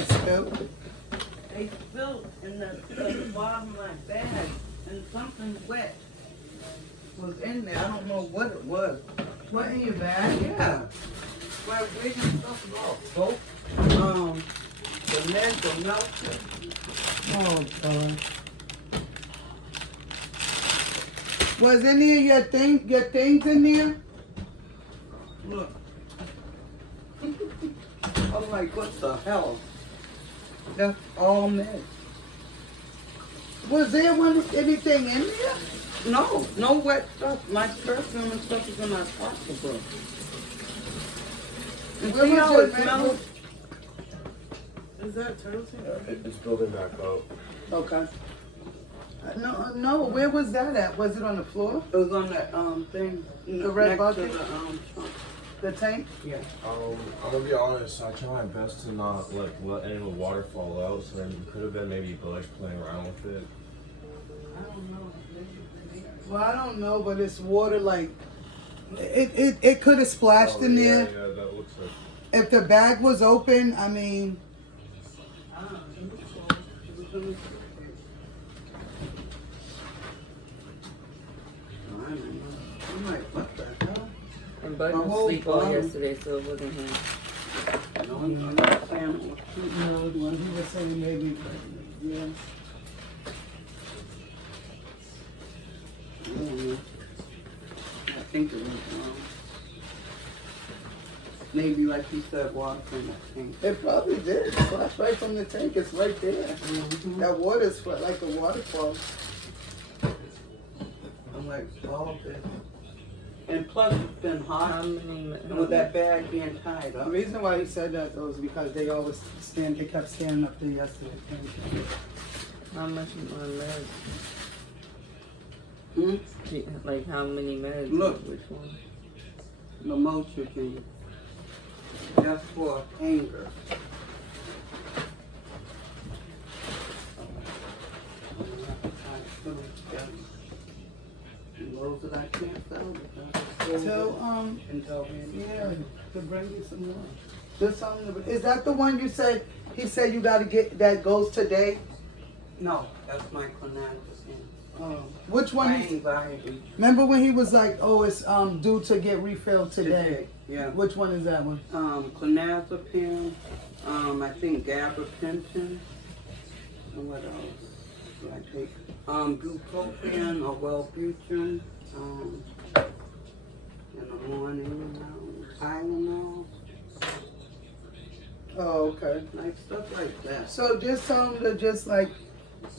said spill? They spilled in the bottom of my bag, and something wet was in there. I don't know what it was. What in your bag? Yeah. My wig and stuff was all soaked. The meds were melted. Oh, God. Was any of your things in there? Look. I'm like, what the hell? That's all meds. Was there anything in there? No, no wet stuff. My perfume and stuff is in my pocketbook. And Where see was how your it smells? Is that turtle tail? It's building back up. Okay. No. Where was that at? Was it on the floor? It was on that thing. The red next bucket? to the trunk. The tank? Yeah. I'm gonna be honest. I try my best to not let any of the water fall out. So there could have been maybe bugs playing around with it. I don't know. Well, I don't know, but it's water like it could have splashed in there. Yeah, that looks like. If the bag was open, I mean. I don't know. It was in the I don't know. I'm like, what the hell? And Bud My was whole asleep all body. yesterday, so it wasn't him. No, I'm not saying it was No, when he was saying maybe, yeah. I don't know. I think it was maybe like you said, water from that tank. It probably did. Splash right from the tank. It's right there. Mm-hmm. That water's like a waterfall. I'm like, all this. And plus it's been hot. How many? And with that bag being tied The up. reason why he said that though is because they kept standing up there yesterday. How much more meds? Hmm? Like how many meds? Look. Which one? The Motrigen. That's for anger. Those that I can't sell. Until Yeah, to bring you some more. There's something. Is that the one you said? He said you got to get that goes today. No, that's my clonazepam. Which My one? anxiety. Remember when he was like, "Oh, it's due to get refilled today." Yeah. Which one is that one? Clonazepam. I think gabapentin. And what else do I take? Bupropion or Wellbutrin. In the morning. Tylenol. Oh, okay. Like stuff like that. So just tell him to just like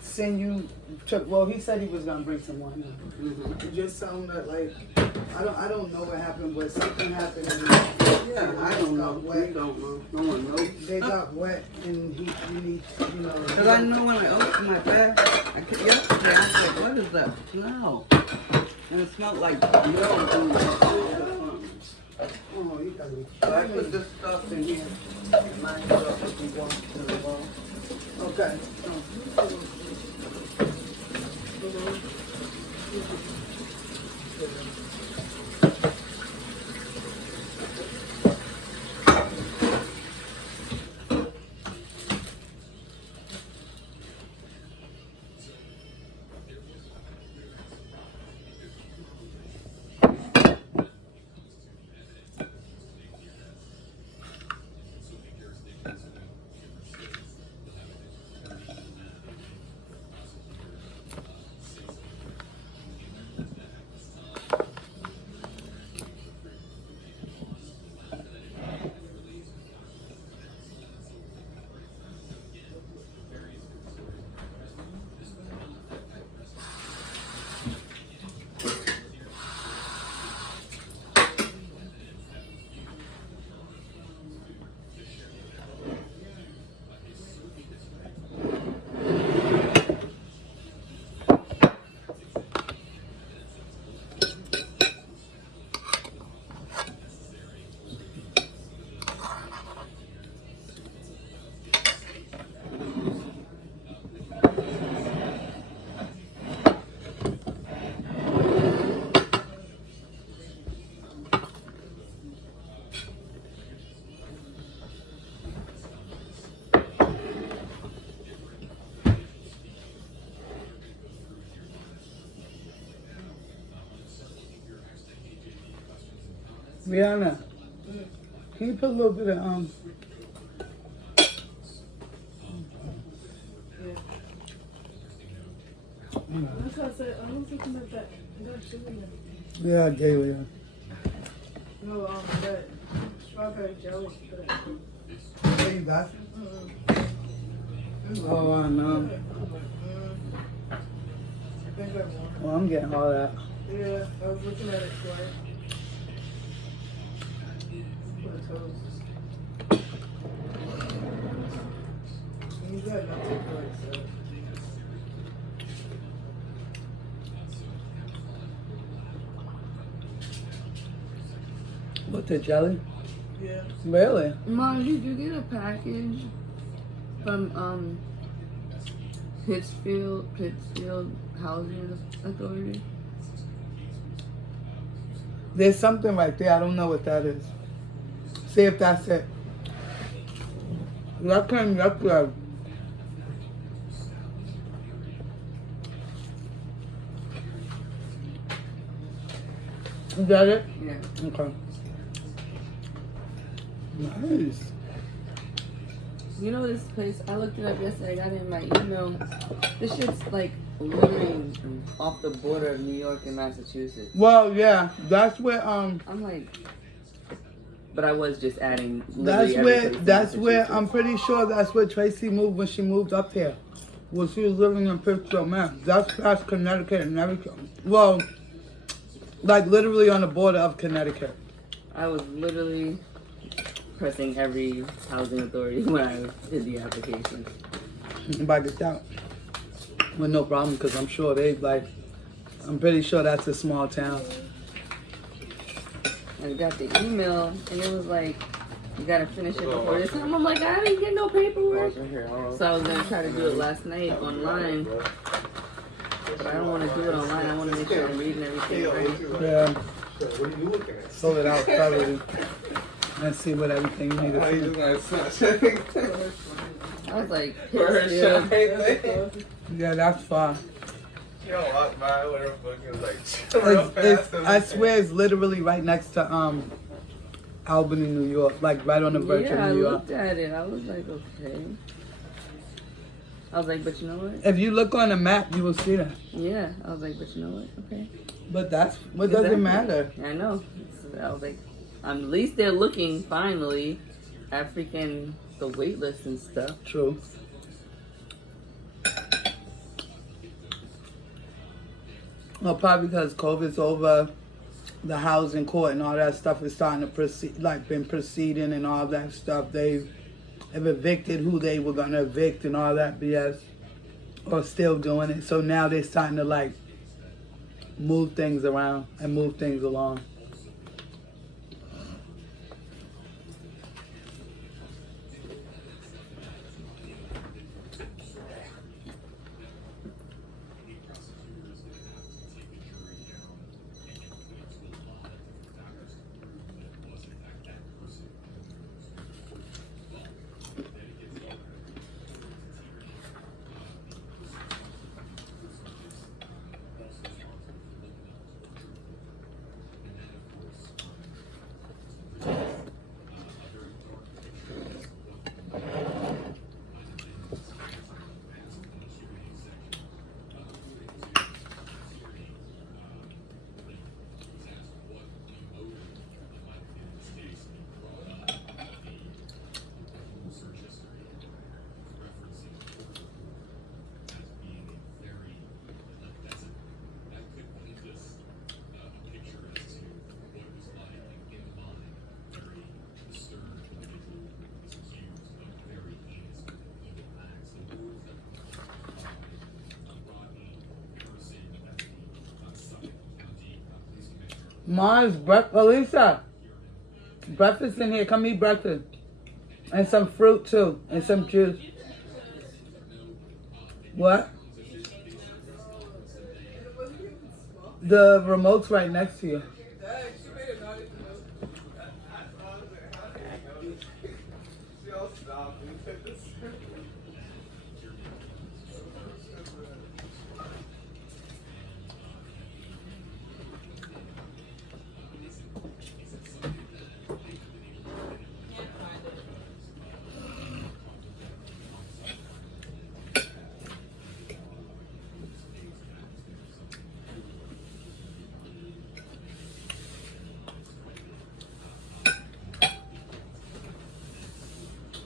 send you. Well, he said he was gonna bring some wine. Mm-hmm. Just tell him that like I don't know what happened, but something happened. Yeah, I don't know. We don't know. No one knows. They got wet and he needs, you know. Because I know when I opened my bag, yesterday I said, what is that smell? And it smelled like mildew. Oh, you gotta be So I put this stuff in here. My stuff that we want to the wall. okay. Rihanna, can you put a little bit of That's why I said, I don't think about that. That sugar in there. Yeah, I gave it. No, that strawberry jelly. Oh, you got it? Oh, I know. I think I want. Well, I'm getting all that. Yeah, I was looking at it twice. For the toast. You got nothing for it, so. What, the jelly? Yeah. Really? Mom, did you get a package from Pittsfield Housing Authority? There's something right there. I don't know what that is. See if that's it. That came yesterday. Is that it? Yeah. Okay. Nice. You know this place? I looked it up yesterday. I got it in my email. This shit's like literally off the border of New York and Massachusetts. Well, yeah, that's where I'm like, but I was just adding. Literally that's where Massachusetts. I'm pretty sure that's where Tracy moved when she moved up here. When she was living in Pittsfield, Mass. That's past Connecticut and everything. Well, like literally on the border of Connecticut. I was literally pressing every housing authority when I did the application. You can back it out with no problem because I'm sure I'm pretty sure that's a small town. I got the email and it was like, you gotta finish it before this time. I'm like, I didn't get no paperwork. So I was gonna try to do it last night online. But I don't want to do it online. I want to make sure I'm reading everything right. Yeah, What are you looking at? fill it out thoroughly and see what everything you need to How you do. doing that Snapchat? I was like, First Pittsfield. shot thing. Yeah, that's fine. You don't walk by with her fucking like real fast. I swear it's literally right next to Albany, New York, like right on the verge Yeah, I of New York. looked at it. I was like, okay. I was like, but you know what? If you look on the map, you will see that. Yeah. I was like, but you know what? Okay. But that's what doesn't Exactly. matter. I know. I was like, at least they're looking finally at freaking the wait list and stuff. True. Well, probably because COVID's over, the housing court and all that stuff is starting to proceed, like been proceeding and all that stuff. They've evicted who they were gonna evict and all that BS, or still doing it. So now they're starting to like move things around and move things along. Mom's breakfast. Elisa, breakfast in here. Come eat breakfast. And some fruit too. And some juice. What? The remote's right next to you.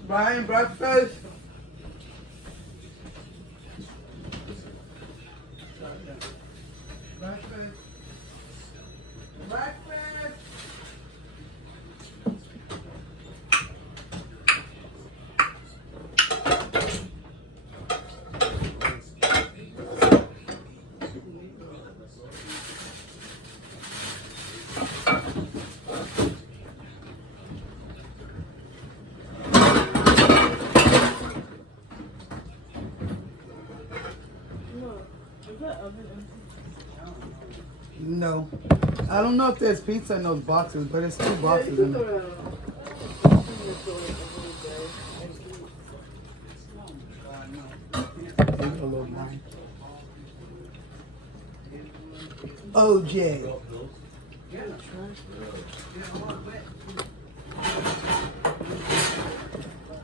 Brian, breakfast. Breakfast. Breakfast. No. Is that oven empty? No. I don't know if there's pizza in those boxes, but it's 2 boxes Yeah, in you can there. throw it out. OJ.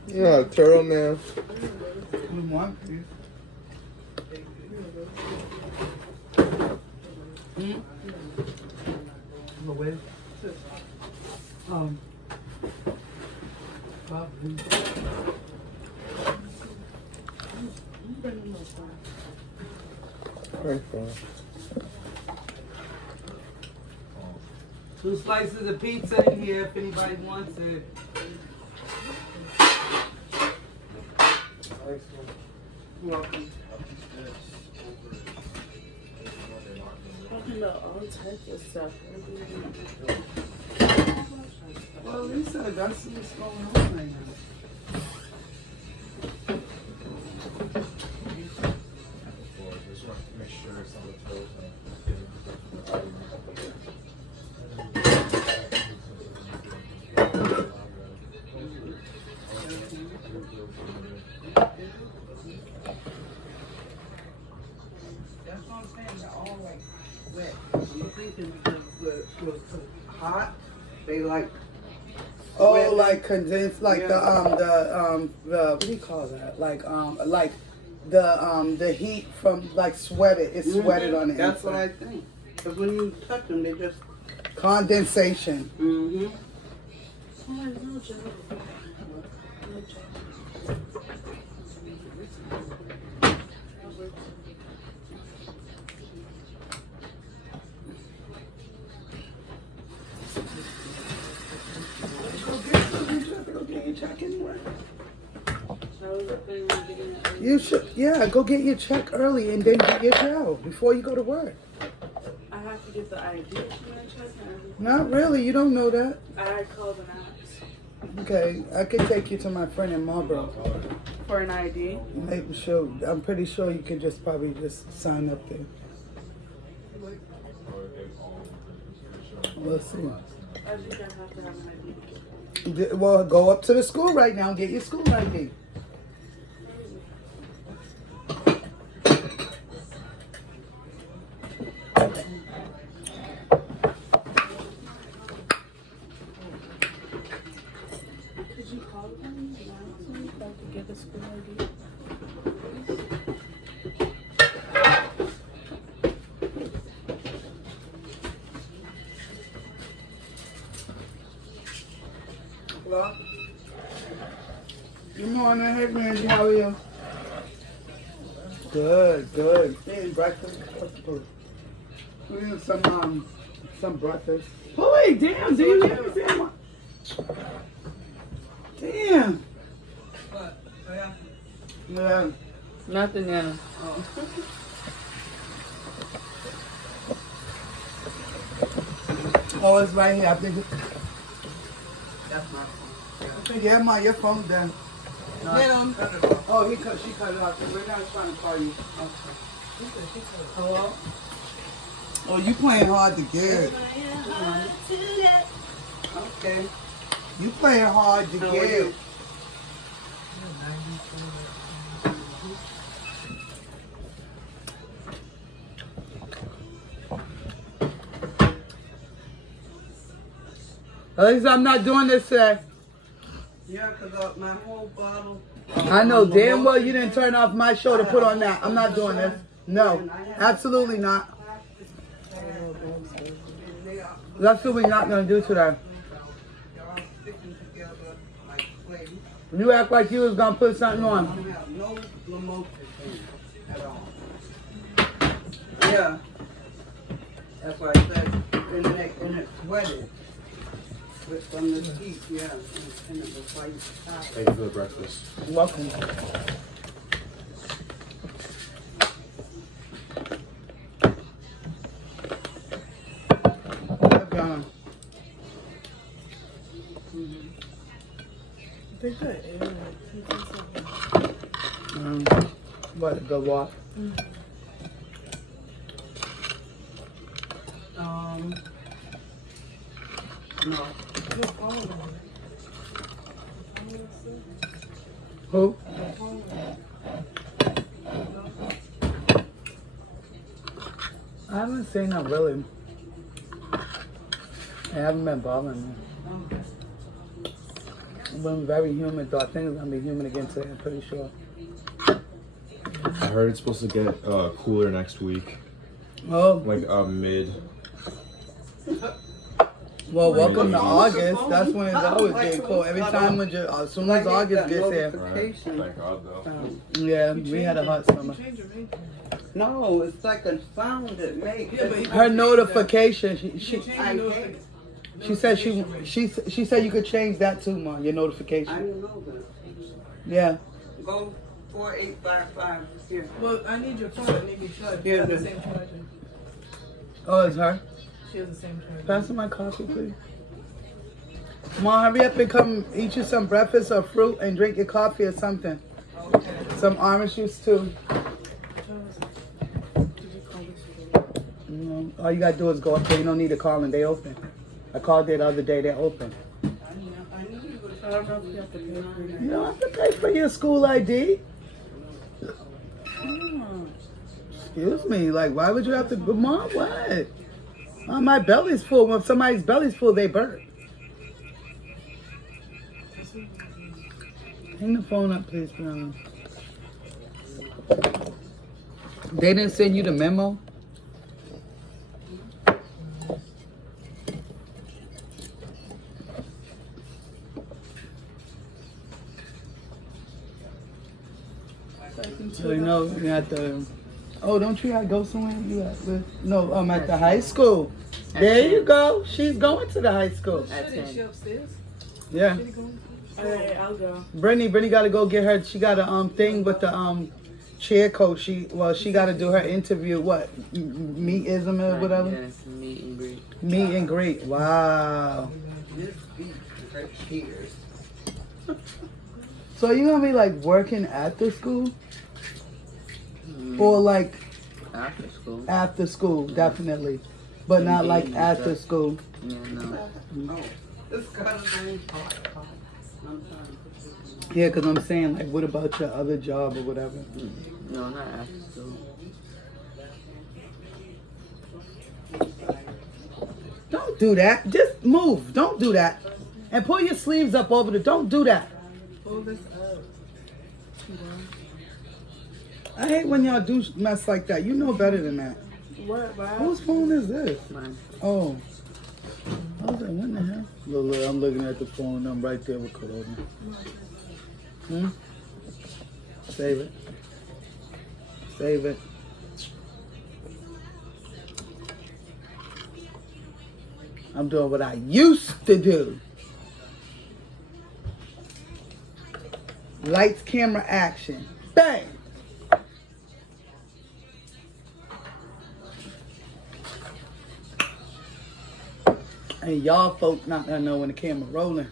Yeah, turtle man. You want please? No way. Probably. Very fun. 2 slices of pizza in here if anybody wants it. Welcome. Talking about all types of stuff. Well, Lisa, that's what's going on right now. Just want to make sure it's on the toast. That's what I'm saying. They're all like wet. I'm thinking because it was hot. They like. Oh, wet. Like condensed, like Yeah. the what do you call that? Like the heat from like sweated. It's sweated on the That's inside. what I think. Because when you touch them, they just. Condensation. Mm-hmm. Oh, no joke. No joke. You should, yeah, go get your check early and then get your gel before you go to work. I have to get the ID for my check and everything. Not really, you don't know that. I called and asked. Okay, I could take you to my friend in Marlboro. For an ID? Make sure, I'm pretty sure you could just probably just sign up there. We'll see. I think I have to have an ID. Well, go up to the school right now and get your school ID. Could you call them and ask them if I could get a school ID? Hello? Good morning, hey Randy, how are you? Good, good. Eating breakfast. We're eating some breakfast. Oh wait, damn, do you hear me say my... Damn. What? Yeah. Yeah. Nothing, Nana. Oh, it's right here. I think That's my phone. yeah, your phone's done. Then Oh, she cut it off. We're not trying to call you. Hello? Oh, you playing hard to get. okay. You playing hard to How are get. you? At least I'm not doing this today. Yeah, because my whole bottle. I know damn well you didn't turn off my show to put on that. I'm not doing this. No, absolutely not. That's what we're not going to do today. They're all sticking together like clay. You act like you was gonna put something I on. don't have no mimosa thing at all. Yeah. That's why I said, and it sweated from the heat, yeah. And it was like hot. Thank you for the breakfast. Welcome. They're good. What, the what? No. Who? I haven't seen them really. They haven't been bothering me. It's been very humid though. I think it's gonna be humid again today, I'm pretty sure. I heard it's supposed to get cooler next week, Oh, like mid. well, welcome to Maybe. August. That's when it's always getting cold. Every time when as soon as August gets here. Right. Thank God though. Yeah, we had a hot summer. Change your ring. No, it's like a sound it makes. Yeah, but Her notification, she Change I your hate. said she said you could change that too, Mom. Your I notification. know that. Yeah. Go 4855 here. Well, I need your phone. I need your charger. She Yeah, has the but- same charger. Oh, it's her. She has the same charger. Pass me my coffee, please. Mom, hurry up and come eat you some breakfast or fruit and drink your coffee or something. Okay. Some orange juice too. You know, all you gotta do is go up there. You don't need to call and they open. I called there the other day. They're open. I knew you would. I don't know if you have to pay for it. You don't have to pay for your school ID. Excuse me. Like, why would you have to? Mom, what? Oh, my belly's full. When somebody's belly's full, they burp. Hang the phone up, please, Brianna. They didn't send you the memo? So you know you have to. Oh, don't you have to go somewhere? You have to, no, I'm at the high school. There you go. She's going to the high school. At Is she 10. upstairs? Yeah. Alright, I'll go. Brittany got to go get her. She got a thing with the chair coach. She got to do her interview. What meetism or whatever? Yes, meet and greet. Meet and greet. Wow. This beat right here. So you gonna be like working at the school, or like After school. after school? Definitely, but not like after school. Yeah, no. Oh, this got a name. I'm trying to put this Yeah, cause I'm saying like, what about your other job or whatever? No, not after school. Don't do that. Just move. Don't do that. And pull your sleeves up over the. Don't do that. Pull this up. I hate when y'all do mess like that. You know better than that. What? Wow. Whose phone is this? Mine. Oh. I was like, what the hell? Look, I'm looking at the phone. I'm right there with Corona. Save it. Save it. I'm doing what I used to do. Lights, camera, action. Bang! And y'all folk not gonna know when the camera rolling.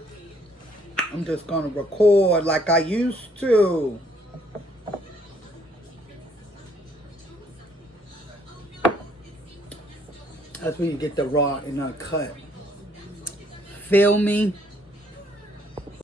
I'm just gonna record like I used to. That's when you get the raw and uncut. Feel me?